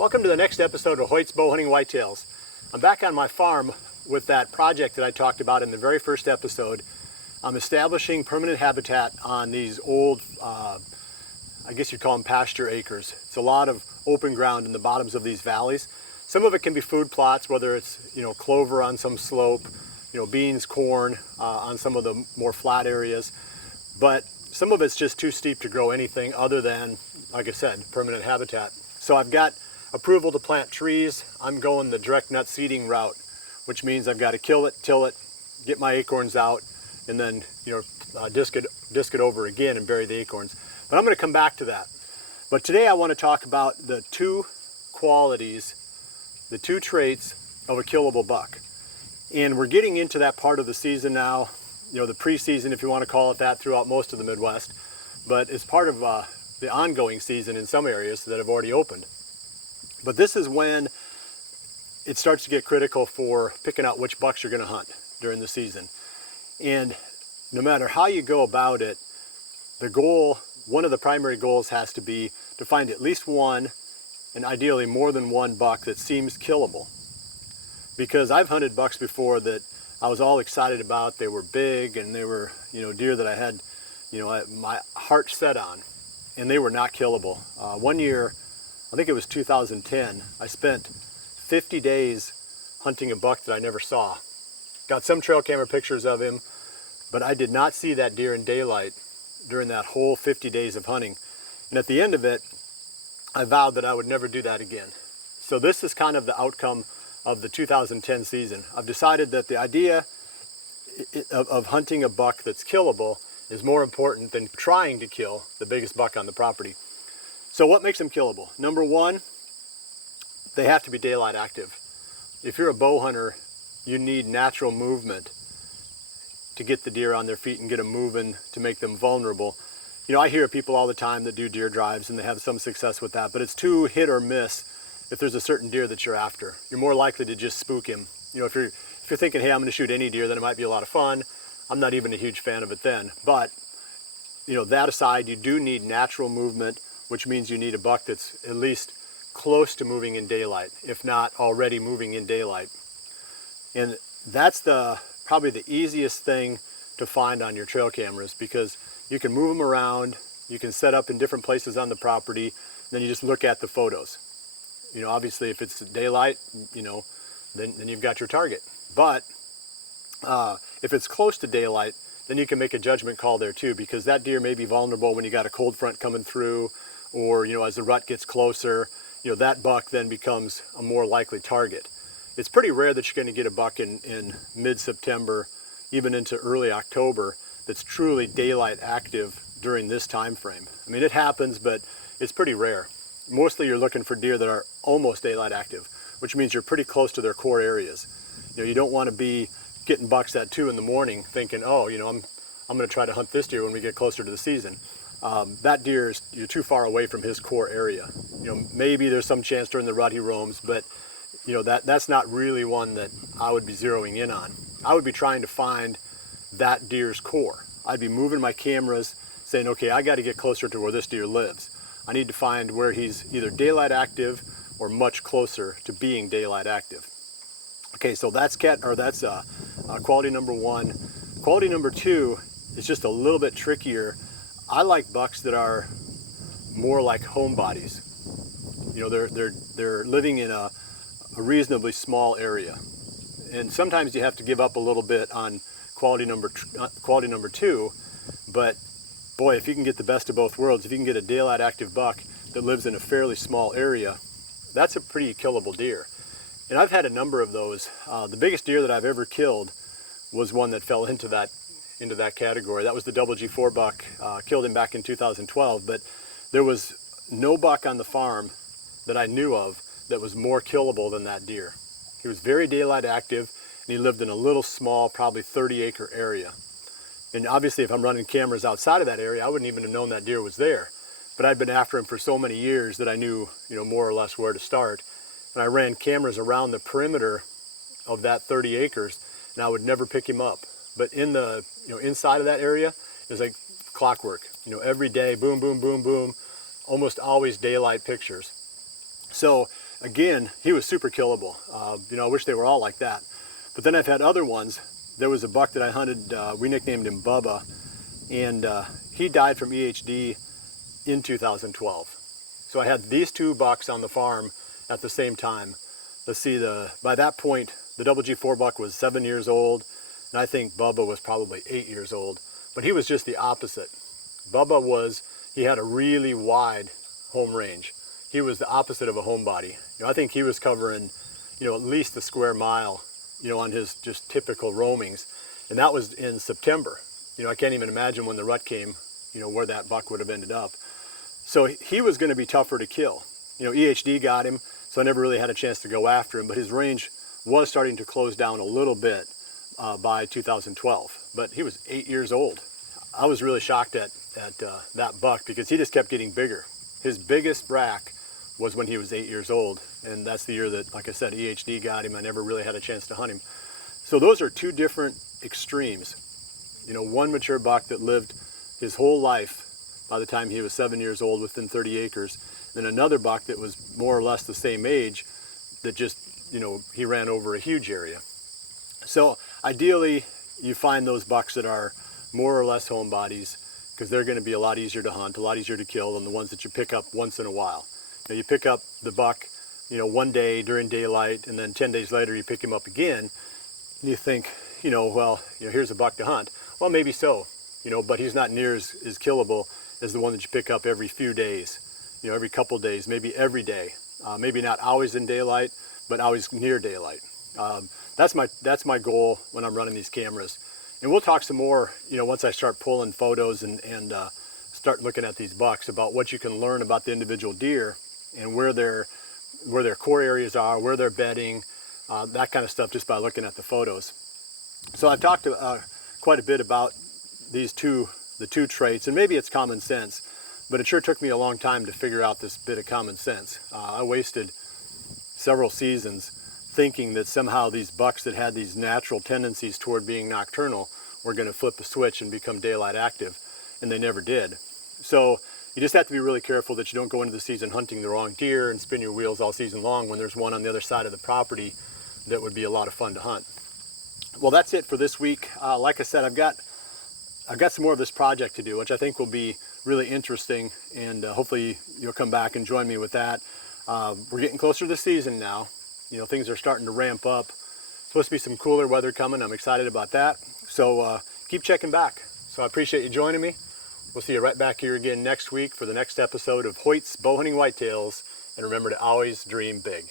Welcome to the next episode of Hoyt's Bowhunting Whitetails. I'm back on my farm with that project that I talked about in the very first episode. I'm establishing permanent habitat on these old, I guess you'd call them pasture acres. It's a lot of open ground in the bottoms of these valleys. Some of it can be food plots, whether it's clover on some slope, beans, corn on some of the more flat areas. But some of it's just too steep to grow anything other than, like I said, permanent habitat. So I've got approval to plant trees. I'm going the direct nut seeding route, which means I've got to kill it, till it, get my acorns out, and then disc it over again and bury the acorns. But I'm going to come back to that. But today I want to talk about the two qualities, the two traits of a killable buck. And we're getting into that part of the season now, the preseason, if you want to call it that, throughout most of the Midwest. But it's part of the ongoing season in some areas that have already opened. But this is when it starts to get critical for picking out which bucks you're going to hunt during the season. And no matter how you go about it, the goal, one of the primary goals has to be to find at least one, and ideally more than one buck that seems killable. Because I've hunted bucks before that I was all excited about. They were big and they were, deer that I had, my heart set on, and they were not killable. One year, I think it was 2010, I spent 50 days hunting a buck that I never saw. Got some trail camera pictures of him, but I did not see that deer in daylight during that whole 50 days of hunting. And at the end of it, I vowed that I would never do that again. So this is kind of the outcome of the 2010 season. I've decided that the idea of hunting a buck that's killable is more important than trying to kill the biggest buck on the property. So what makes them killable? Number one, they have to be daylight active. If you're a bow hunter, you need natural movement to get the deer on their feet and get them moving to make them vulnerable. I hear people all the time that do deer drives and they have some success with that, but it's too hit or miss if there's a certain deer that you're after. You're more likely to just spook him. If you're thinking, hey, I'm gonna shoot any deer, then it might be a lot of fun. I'm not even a huge fan of it then. But that aside, you do need natural movement, which means you need a buck that's at least close to moving in daylight, if not already moving in daylight. And that's probably the easiest thing to find on your trail cameras, because you can move them around, you can set up in different places on the property, then you just look at the photos. Obviously if it's daylight, then you've got your target. But if it's close to daylight, then you can make a judgment call there too, because that deer may be vulnerable when you got a cold front coming through, or as the rut gets closer, that buck then becomes a more likely target. It's pretty rare that you're going to get a buck in mid-September, even into early October, that's truly daylight active during this time frame. I mean, it happens, but it's pretty rare. Mostly you're looking for deer that are almost daylight active, which means you're pretty close to their core areas. You don't want to be getting bucks at 2 in the morning thinking, oh, I'm going to try to hunt this deer when we get closer to the season. That deer you're too far away from his core area. Maybe there's some chance during the rut he roams, but that's not really one that I would be zeroing in on. I would be trying to find that deer's core. I'd be moving my cameras saying, okay, I got to get closer to where this deer lives. I need to find where he's either daylight active or much closer to being daylight active. Okay, so that's quality number one. Quality number two is just a little bit trickier. I like bucks that are more like homebodies. They're living in a reasonably small area, and sometimes you have to give up a little bit on quality number two. But boy, if you can get the best of both worlds, if you can get a daylight active buck that lives in a fairly small area, that's a pretty killable deer. And I've had a number of those. The biggest deer that I've ever killed was one that fell into that category. That was the double G4 buck. Killed him back in 2012, but there was no buck on the farm that I knew of that was more killable than that deer. He was very daylight active, and he lived in a little small, probably 30-acre area. And obviously if I'm running cameras outside of that area, I wouldn't even have known that deer was there. But I'd been after him for so many years that I knew, more or less where to start. And I ran cameras around the perimeter of that 30 acres, and I would never pick him up. But in the, inside of that area, it was like clockwork. Every day, boom, boom, boom, boom, almost always daylight pictures. So again, he was super killable. You know, I wish they were all like that. But then I've had other ones. There was a buck that I hunted, we nicknamed him Bubba, and he died from EHD in 2012. So I had these two bucks on the farm at the same time. Let's see, by that point, the double G4 buck was 7 years old, and I think Bubba was probably 8 years old. But he was just the opposite. Bubba he had a really wide home range. He was the opposite of a homebody. You know, I think he was covering, you know, at least a square mile, you know, on his just typical roamings. And that was in September. You know, I can't even imagine when the rut came, you know, where that buck would have ended up. So he was going to be tougher to kill. You know, EHD got him, so I never really had a chance to go after him, but his range was starting to close down a little bit by 2012. But he was 8 years old. I was really shocked at that buck because he just kept getting bigger. His biggest brack was when he was 8 years old, and that's the year that, like I said, EHD got him. I never really had a chance to hunt him. So those are two different extremes. You know, one mature buck that lived his whole life by the time he was 7 years old within 30 acres, and another buck that was more or less the same age that just, you know, he ran over a huge area. So ideally, you find those bucks that are more or less homebodies, because they're going to be a lot easier to hunt, a lot easier to kill than the ones that you pick up once in a while. Now, you pick up the buck, you know, one day during daylight, and then 10 days later you pick him up again, and you think, you know, well, you know, here's a buck to hunt. Well, maybe so, you know, but he's not near as killable as the one that you pick up every few days, you know, every couple days, maybe every day. Maybe not always in daylight, but always near daylight. That's my goal when I'm running these cameras. And we'll talk some more, you know, once I start pulling photos and start looking at these bucks about what you can learn about the individual deer and where their core areas are, where they're bedding, that kind of stuff, just by looking at the photos. So I've talked quite a bit about the two traits, and maybe it's common sense, but it sure took me a long time to figure out this bit of common sense. I wasted several seasons thinking that somehow these bucks that had these natural tendencies toward being nocturnal were going to flip the switch and become daylight active, and they never did. So you just have to be really careful that you don't go into the season hunting the wrong deer and spin your wheels all season long when there's one on the other side of the property that would be a lot of fun to hunt. Well, that's it for this week. Like I said, I've got some more of this project to do, which I think will be really interesting, and hopefully you'll come back and join me with that. We're getting closer to the season now. You know, things are starting to ramp up. Supposed to be some cooler weather coming. I'm excited about that. So keep checking back. So I appreciate you joining me. We'll see you right back here again next week for the next episode of Hoyt's Bowhunting Whitetails. And remember to always dream big.